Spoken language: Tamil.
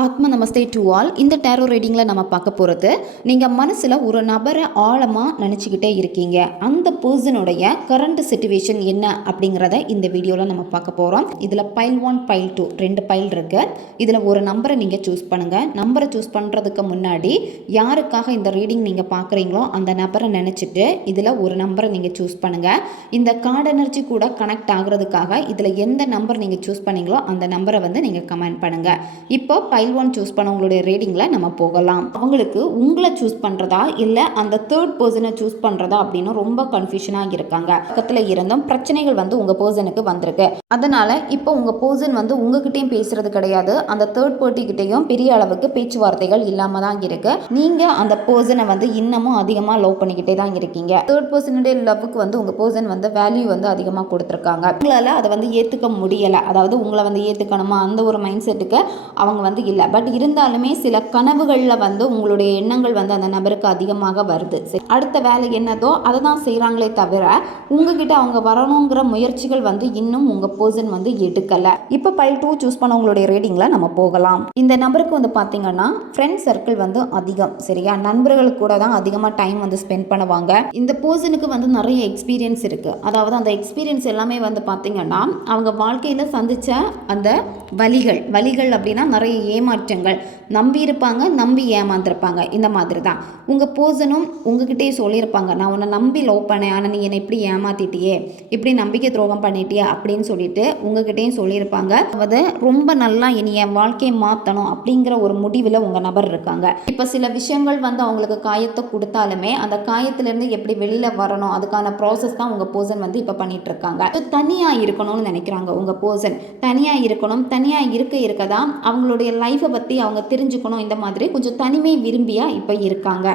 ஆத்ம நமஸ்தே டு ஆல். இந்த டேரோ ரீடிங்கில் நம்ம பார்க்க போகிறது, நீங்கள் மனசில் ஒரு நபரை ஆழமாக நினச்சிக்கிட்டே இருக்கீங்க. அந்த பர்சனுடைய கரண்ட் சிச்சுவேஷன் என்ன அப்படிங்கிறத இந்த வீடியோவில் நம்ம பார்க்க போகிறோம். இதில் பைல் 1 பைல் 2 2 பைல் இருக்குது. இதில் ஒரு நம்பரை நீங்கள் சூஸ் பண்ணுங்கள். நம்பரை சூஸ் பண்ணுறதுக்கு முன்னாடி யாருக்காக இந்த ரீடிங் நீங்கள் பார்க்குறீங்களோ அந்த நபரை நினச்சிட்டு இதில் ஒரு நம்பரை நீங்கள் சூஸ் பண்ணுங்கள். இந்த கார்டு எனர்ஜி கூட கனெக்ட் ஆகிறதுக்காக இதில் எந்த நம்பர் நீங்கள் சூஸ் பண்ணீங்களோ அந்த நம்பரை வந்து நீங்கள் கமெண்ட் பண்ணுங்கள். இப்போ பைல் 1 சூஸ் பண்ண உங்களுடைய ரீடிங்கில் நம்ம போகலாம். அவங்களுக்கு உங்களை சூஸ் பண்ணுறதா இல்லை அந்த தேர்ட் பர்சனை சூஸ் பண்ணுறதா அப்படின்னு ரொம்ப கன்ஃபியூஷனாக இருக்காங்க. பக்கத்தில் இருந்தும் பிரச்சனைகள் வந்து உங்கள் பர்சனுக்கு வந்திருக்கு. அதனால் இப்போ உங்கள் பர்சன் வந்து உங்ககிட்டையும் பேசுகிறது கிடையாது. அந்த தேர்ட் பார்ட்டிகிட்டையும் பெரிய அளவுக்கு பேச்சுவார்த்தைகள் இல்லாமல் தான் இருக்குது. நீங்கள் அந்த பர்சனை வந்து இன்னமும் அதிகமாக லவ் பண்ணிக்கிட்டே தான் இருக்கீங்க. தேர்ட் பர்சனுடைய லவ்வுக்கு வந்து உங்கள் பர்சன் வந்து வேல்யூ வந்து அதிகமாக கொடுத்துருக்காங்க. உங்களால் அதை வந்து ஏற்றுக்க முடியலை. அதாவது உங்களை வந்து ஏற்றுக்கணுமா அந்த ஒரு மைண்ட் செட்டுக்கு அவங்க வந்து இல்லை. பட் இருந்தாலுமே சில கனவுகளில் வந்து உங்களுடைய எண்ணங்கள் வந்து அந்த நபருக்கு அதிகமாக வருது. அடுத்த வேலை என்னதோ அதை தான் செய்கிறாங்களே தவிர உங்ககிட்ட அவங்க வரணுங்கிற முயற்சிகள் வந்து இன்னும் உங்கள் பர்சன் வந்து எடுக்கலை. இப்போ பைல் 2 சூஸ் பண்ண உங்களுடைய ரீடிங்கில் நம்ம போகலாம். இந்த நபருக்கு வந்து பார்த்தீங்கன்னா ஃப்ரெண்ட் சர்க்கிள் வந்து அதிகம். சரியா, நண்பர்கள் கூட தான் அதிகமாக டைம் வந்து ஸ்பெண்ட் பண்ணுவாங்க. இந்த பர்சனுக்கு வந்து நிறைய எக்ஸ்பீரியன்ஸ் இருக்குது. அதாவது அந்த எக்ஸ்பீரியன்ஸ் எல்லாமே வந்து பார்த்தீங்கன்னா அவங்க வாழ்க்கையில் சந்தித்த அந்த வலிகள் அப்படின்னா நிறைய ஏமாற்றங்கள், நம்பி இருப்பாங்க, நம்பி ஏமாந்துருப்பாங்க. இந்த மாதிரி தான் உங்கள் பர்சனும் உங்ககிட்டே சொல்லியிருப்பாங்க, நான் உன்னை நம்பி லவ் பண்ணேன், ஆனால் நீ என்னை இப்படி ஏமாத்திட்டியே, இப்படி நம்பிக்கை துரோகம் பண்ணிட்டியே அப்படின்னு சொல்லிட்டு உங்ககிட்டையும் சொல்லியிருப்பாங்க. அதாவது ரொம்ப நல்லா இனி என் வாழ்க்கையை மாற்றணும் அப்படிங்கிற ஒரு முடிவில் உங்கள் நபர் இருக்காங்க. இப்போ சில விஷயங்கள் வந்து அவங்களுக்கு காயத்தை கொடுத்தாலுமே அந்த காயத்திலேருந்து எப்படி வெளியில் வரணும் அதுக்கான ப்ராசஸ் தான் உங்கள் பர்சன் வந்து இப்போ பண்ணிட்டு இருக்காங்க. தனியாக இருக்கணும்னு நினைக்கிறாங்க. உங்கள் பர்சன் தனியாக இருக்கணும், தனியாக இருக்க தான் அவங்களுடைய லைஃப்பை பற்றி அவங்க தெரிஞ்சுக்கணும். இந்த மாதிரி கொஞ்சம் தனிமை விரும்பியாக இப்போ இருக்காங்க.